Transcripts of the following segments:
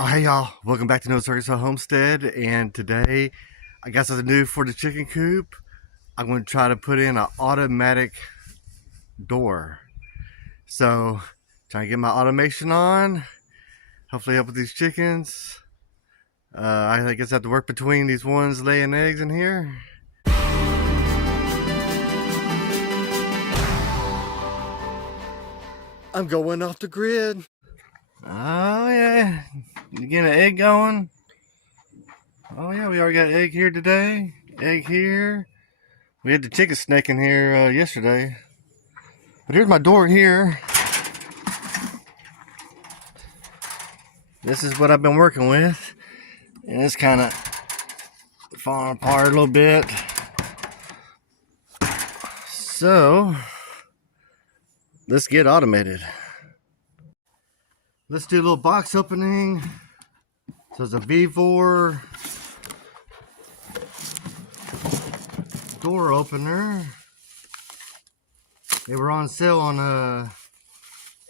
Hi y'all, welcome back to No Circus Homestead, and today I got something new for the chicken coop. I'm going to try to put in an automatic door. So, trying to get my automation on, hopefully help with these chickens. I guess I have to work between these ones laying eggs in here. I'm going off the grid. Oh yeah, you getting an egg going? Oh yeah, we already got egg here today. Egg here. We had the chicken snake in here yesterday. But here's my door here. This is what I've been working with. And it's kind of falling apart a little bit. So, let's get automated. Let's do a little box opening. So it's a V4 door opener. They were on sale on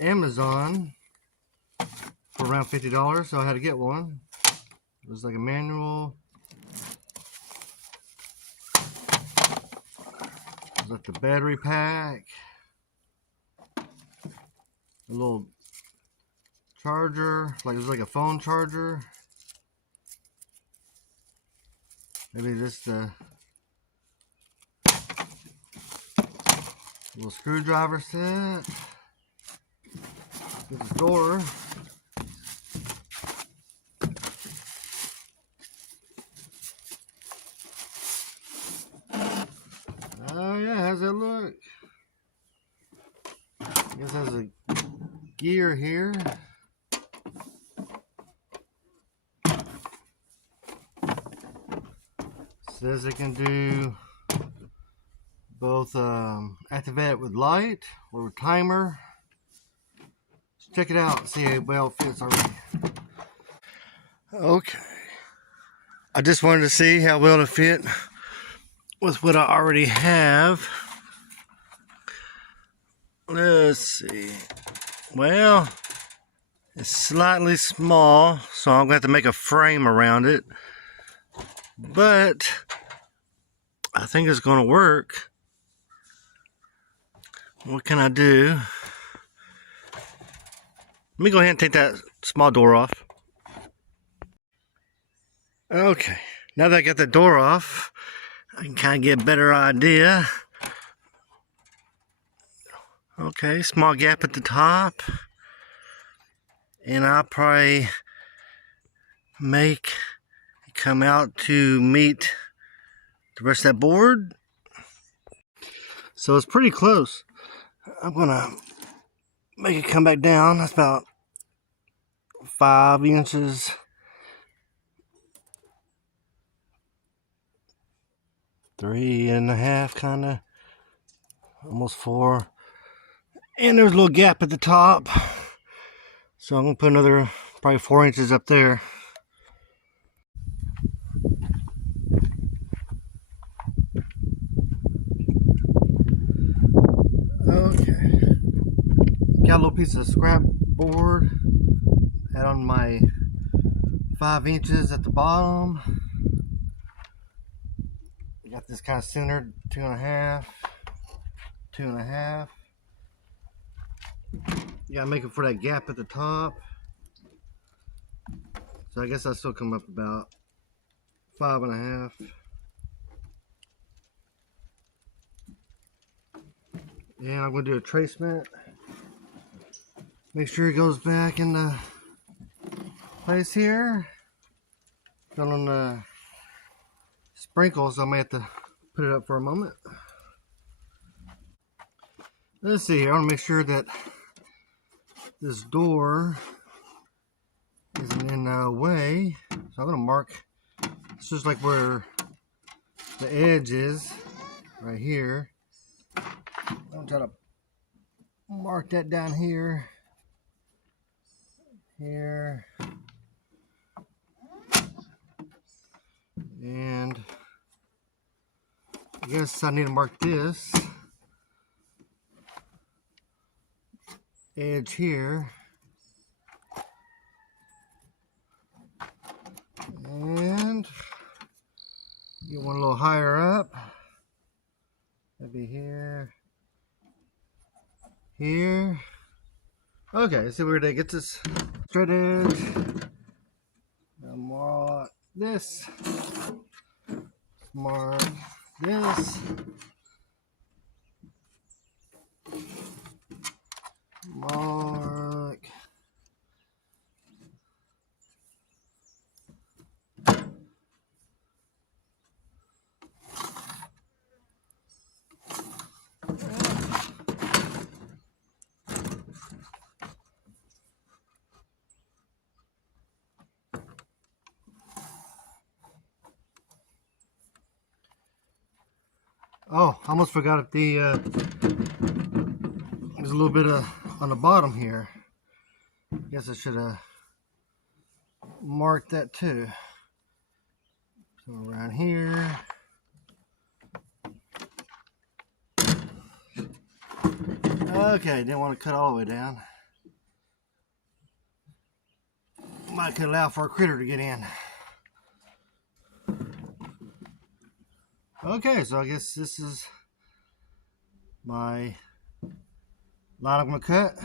Amazon for around $50, so I had to get one. It was like a manual. It was like the battery pack. A little charger, like it was like a phone charger. Maybe just a little screwdriver set. Get the door. Oh yeah, how's that look? I guess there's a gear here. Says it can do both activate it with light or with timer. Let's check it out, see how well it fits already. Okay. I just wanted to see how well it fit with what I already have. Let's see. Well, it's slightly small, so I'm going to have to make a frame around it. But I think it's going to work. What can I do? Let me go ahead and take that small door off. Okay, now that I got the door off, I can kind of get a better idea. Okay, small gap at the top. And I'll probably make it come out to meet the rest of that board. So it's pretty close. I'm gonna make it come back down. That's about 5 inches. Three and a half, kind of, almost 4. And there's a little gap at the top, so I'm gonna put another probably 4 inches up there. Okay, got a little piece of scrap board. Add on my 5 inches at the bottom. Got this kind of centered, 2.5, 2.5. You gotta make it for that gap at the top. So I guess I still come up about 5.5. And I'm gonna do a tracement. Make sure it goes back in the place here. Got on the sprinkles, I may have to put it up for a moment. Let's see here, I want to make sure that this door isn't in the way. So I'm going to mark, it's just like where the edge is, right here. I'm going to try to mark that down here. Here. And I guess I need to mark this edge here Get one a little higher up. Maybe here. Here. Okay, let's see where they get this. Straight edge. Mark this. Mark this. Mark. Oh, I almost forgot the there's a little bit of on the bottom here. Guess I should have marked that too. So around here. Okay, didn't want to cut all the way down. Might could allow for a critter to get in. Okay, so I guess this is my line I'm going to cut.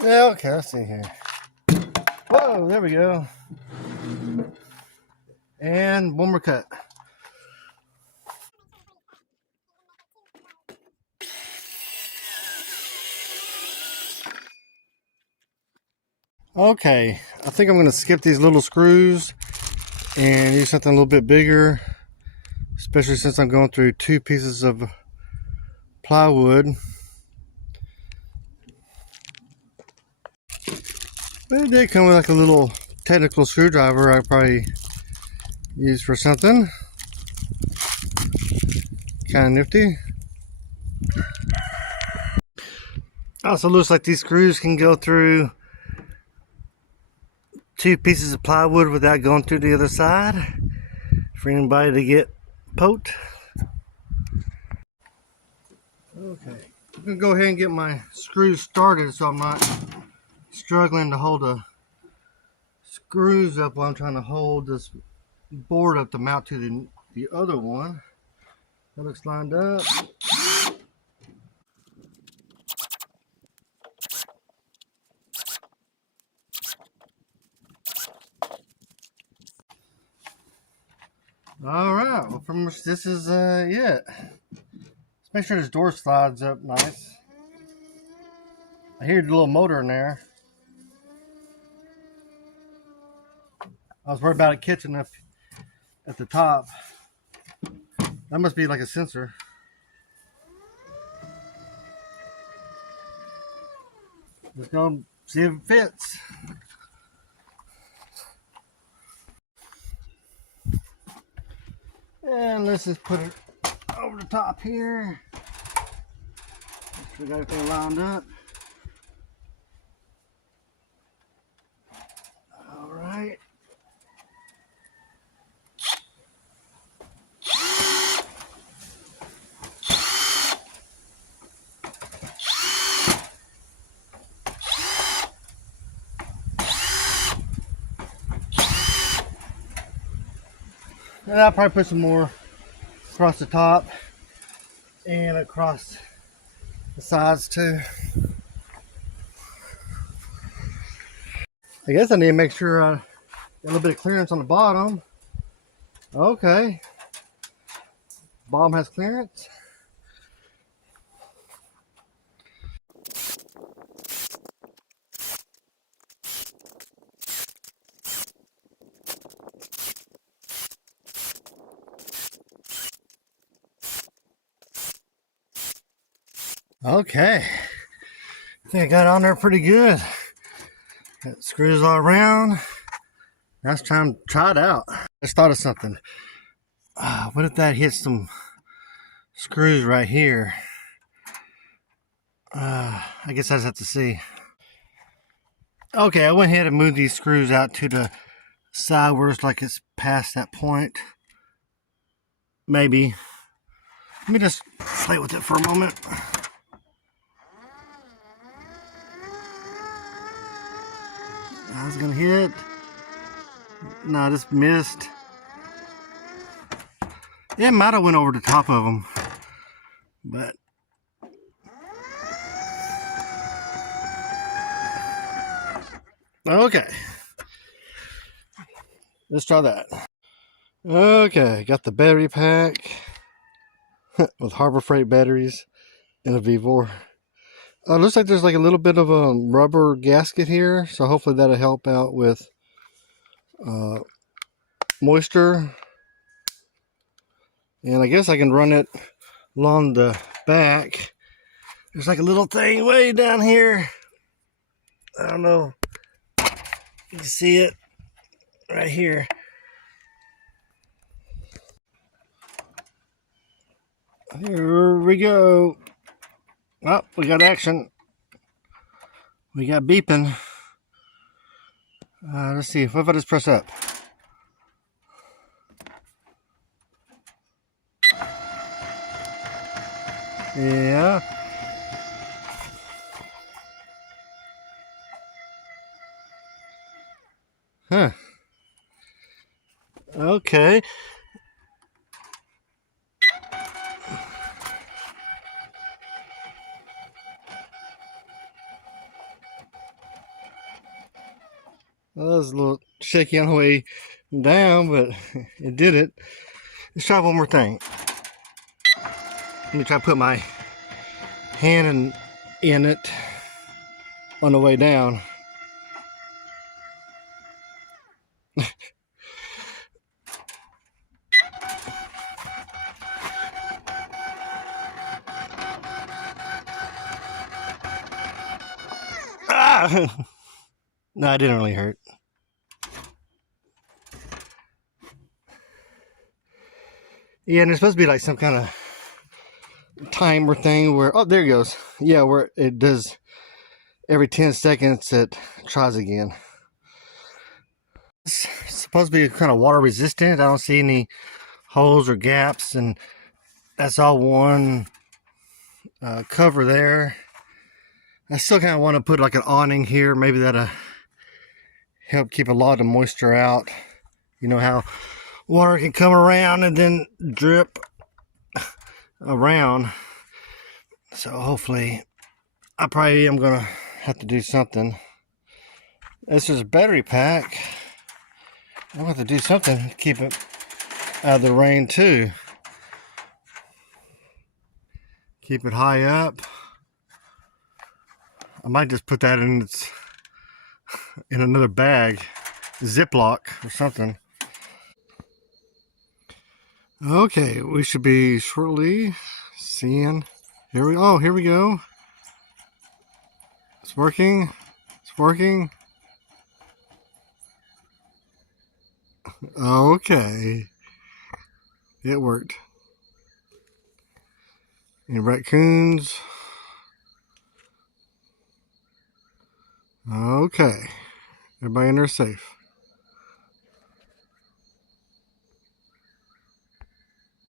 Yeah, okay, let's see here. Whoa, there we go. And one more cut. Okay, I think I'm going to skip these little screws and use something a little bit bigger, especially since I'm going through 2 pieces of plywood. But it did come with like a little technical screwdriver I probably use for something. Kind of nifty. Also looks like these screws can go through 2 pieces of plywood without going through the other side for anybody to get poked. Okay, I'm gonna go ahead and get my screws started so I'm not struggling to hold the screws up while I'm trying to hold this board up to mount to the other one. That looks lined up. All right, well, pretty much this is it. Let's make sure this door slides up nice. I hear the little motor in there. I was worried about it catching up at the top. That must be like a sensor. Let's go see if it fits. And let's just put it over the top here. Make sure we got everything lined up. All right. And I'll probably put some more across the top and across the sides too. I guess I need to make sure I get a little bit of clearance on the bottom. Okay. Bottom has clearance. Okay, I think I got on there pretty good. Got screws all around. Now it's time to try it out. I just thought of something. What if that hits some screws right here? I guess I just have to see. Okay, I went ahead and moved these screws out to the side where it's like it's past that point. Maybe. Let me just play with it for a moment. I was gonna hit. No, I just missed. It might have went over the top of them, but okay. Let's try that. Okay, got the battery pack with Harbor Freight batteries and a V4. Looks like there's like a little bit of a rubber gasket here, so hopefully that'll help out with moisture. And I guess I can run it along the back. There's like a little thing way down here. I don't know. You can see it right here. Here we go. Oh, we got action. We got beeping. Let's see. What if I just press up? Yeah. Huh. Okay. Well, that was a little shaky on the way down, but it did it. Let's try one more thing. Let me try to put my hand in it on the way down. Ah! No, it didn't really hurt. Yeah, and there's supposed to be like some kind of timer thing where, oh, there it goes. Yeah, where it does every 10 seconds it tries again. It's supposed to be kind of water resistant. I don't see any holes or gaps, and that's all one cover there. I still kind of want to put like an awning here. Maybe that'll help keep a lot of the moisture out. You know how water can come around and then drip around. So hopefully, I probably am gonna have to do something. This is a battery pack. I'm gonna have to do something to keep it out of the rain too. Keep it high up. I might just put that in another bag, Ziploc or something. Okay, we should be shortly seeing. Here we go. It's working. It's working. Okay. It worked. Any raccoons? Okay. Everybody in there safe.